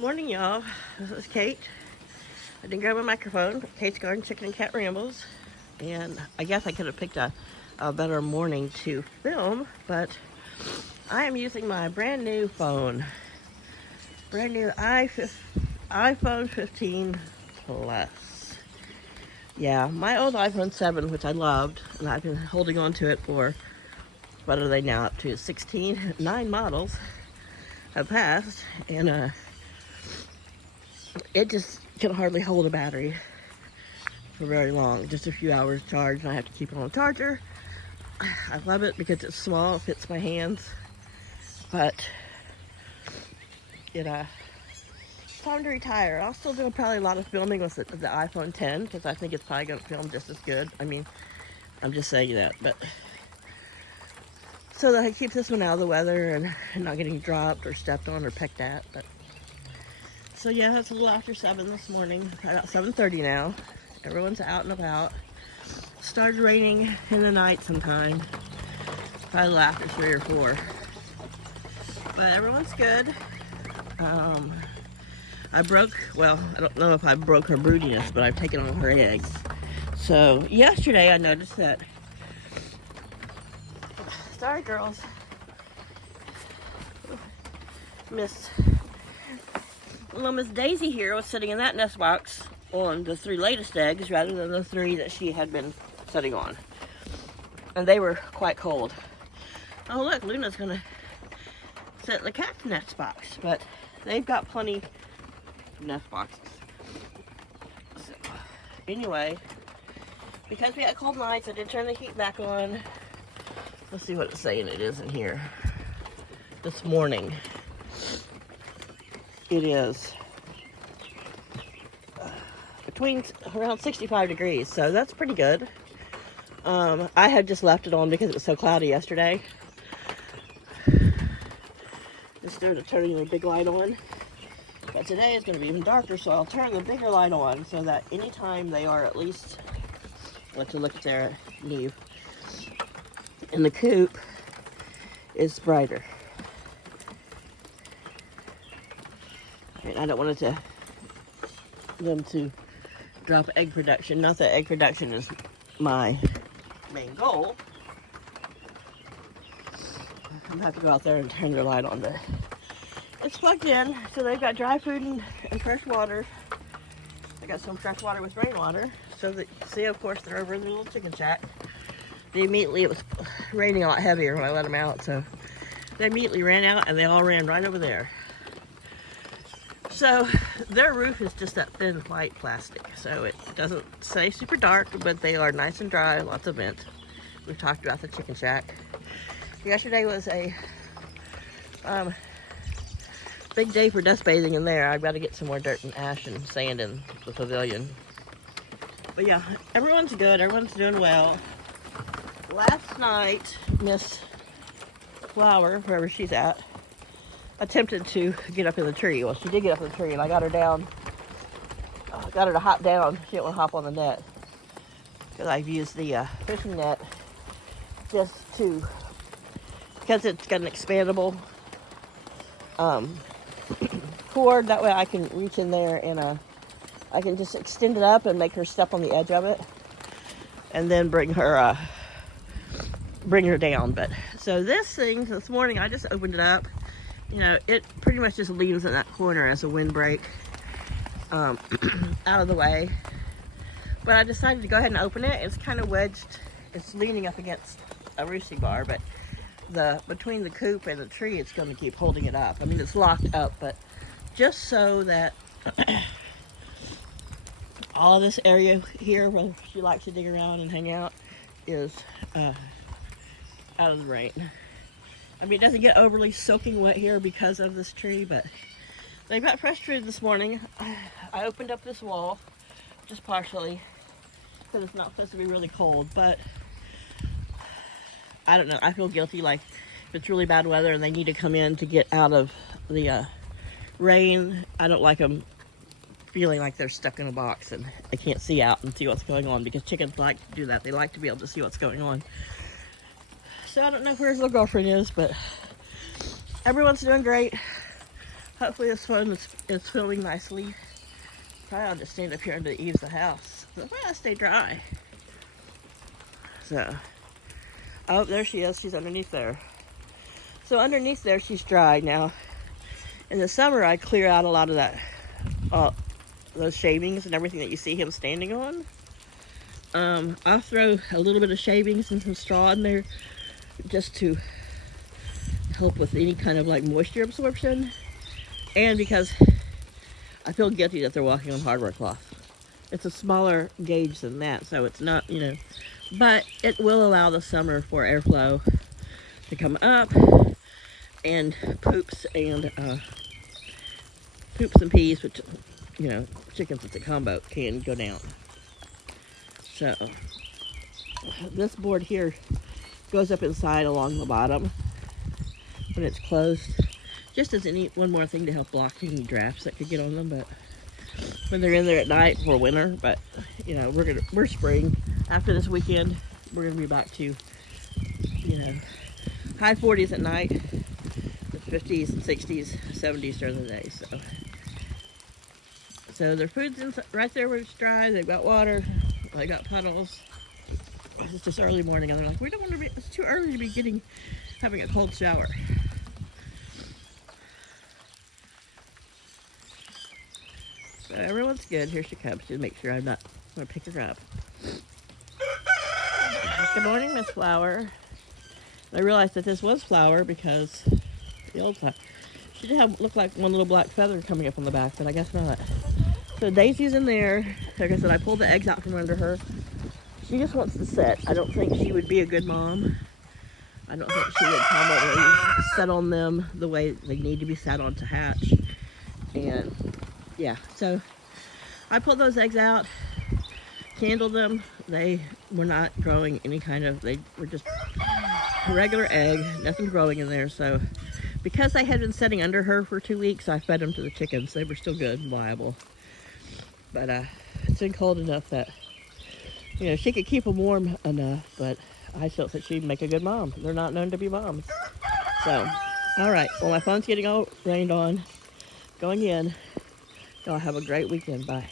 Morning, y'all. This is Kate. I didn't grab my microphone. Kate's Garden Chicken and Cat Rambles. And I guess I could have picked a better morning to film, but I am using my brand new phone. Brand new iPhone 15 Plus. Yeah, my old iPhone 7, which I loved, and I've been holding on to it for, what are they now, up to 16? 9 models have passed, and it just can hardly hold a battery for very long. Just a few hours charge, and I have to keep it on a charger. I love it because it's small, it fits my hands, but it's time to retire. I'll still do probably a lot of filming with the iPhone 10 because I think it's probably going to film just as good. I mean, I'm just saying that, but so that I keep this one out of the weather and not getting dropped or stepped on or pecked at. But so yeah, it's a little after 7 this morning, about 7:30 now. Everyone's out and about. Started raining in the night sometime, probably a little after 3 or 4. But everyone's good. I don't know if I broke her broodiness, but I've taken all her eggs. So yesterday I noticed that, sorry girls, Miss Daisy here was sitting in that nest box on the 3 latest eggs rather than the 3 that she had been sitting on. And they were quite cold. Oh look, Luna's gonna sit in the cat's nest box, but they've got plenty of nest boxes. So, anyway, because we had cold nights, I did turn the heat back on. Let's see what it's saying it is in here. This morning, it is between around 65 degrees, so that's pretty good. I had just left it on because it was so cloudy yesterday, instead of turning the big light on. But today it's going to be even darker, so I'll turn the bigger light on so that anytime they are at least, let's look at their Neve, in the coop, is brighter. And I don't want them to drop egg production. Not that egg production is my main goal. I'm gonna have to go out there and turn their light on, but it's plugged in, so they've got dry food and fresh water. I got some fresh water with rainwater, so that, see, of course, they're over in the little chicken shack. It was raining a lot heavier when I let them out, so they immediately ran out, and they all ran right over there. So their roof is just that thin white plastic, so it doesn't stay super dark, but they are nice and dry, lots of vent. We've talked about the chicken shack. Yesterday was a big day for dust bathing in there. I've got to get some more dirt and ash and sand in the pavilion. But yeah, everyone's good. Everyone's doing well. Last night, Miss Flower, wherever she's at, attempted to get up in the tree. Well, she did get up in the tree, and I got her down. Got her to hop down. She didn't want to hop on the net because I've used the fishing net just because it's got an expandable cord. That way I can reach in there and I can just extend it up and make her step on the edge of it, and then bring her down. But so this morning I just opened it up. You know, it pretty much just leans in that corner as a windbreak out of the way. But I decided to go ahead and open it. It's kind of wedged. It's leaning up against a roosting bar, but between the coop and the tree, it's going to keep holding it up. I mean, it's locked up, but just so that all of this area here where she likes to dig around and hang out is out of the rain. I mean, it doesn't get overly soaking wet here because of this tree, but they've got fresh food this morning. I opened up this wall just partially because it's not supposed to be really cold, but I don't know. I feel guilty, like if it's really bad weather and they need to come in to get out of the rain, I don't like them feeling like they're stuck in a box and they can't see out and see what's going on, because chickens like to do that. They like to be able to see what's going on. So I don't know where his little girlfriend is, but everyone's doing great. Hopefully this phone is filming nicely. Probably I'll just stand up here under the eaves of the house. So I stay dry. So, oh, there she is. She's underneath there. So underneath there, she's dry. Now, in the summer, I clear out a lot of that, those shavings and everything that you see him standing on. I'll throw a little bit of shavings and some straw in there just to help with any kind of like moisture absorption. And because I feel guilty that they're walking on hardware cloth. It's a smaller gauge than that, so it's not, but it will allow the summer for airflow to come up, and poops and peas, which, chickens with the combo, can go down. So this board here goes up inside along the bottom when it's closed, just as one more thing to help block any drafts that could get on them. But when they're in there at night for winter, but we're spring. After this weekend, we're gonna be back to high 40s at night, 50s, 60s, 70s during the day. So their food's right there where it's dry. They've got water. They got puddles. It's just early morning, and they're like, we don't want to be. It's too early to be having a cold shower. So everyone's good. Here she comes to make sure I'm not going to pick her up. Good morning, Miss Flower. I realized that this was Flower because the old time she did look like one little black feather coming up on the back, but I guess not. So Daisy's in there. Like I said, I pulled the eggs out from under her. She just wants to sit. I don't think she would be a good mom. I don't think she would probably set on them the way they need to be sat on to hatch. And yeah, so I pulled those eggs out, candled them. They were not growing they were just a regular egg, nothing growing in there. So because I had been sitting under her for 2 weeks, I fed them to the chickens. They were still good and viable. But it's been cold enough that, she could keep them warm enough, but I still think she'd make a good mom. They're not known to be moms. So, all right. Well, my phone's getting all rained on. Going in. Y'all have a great weekend. Bye.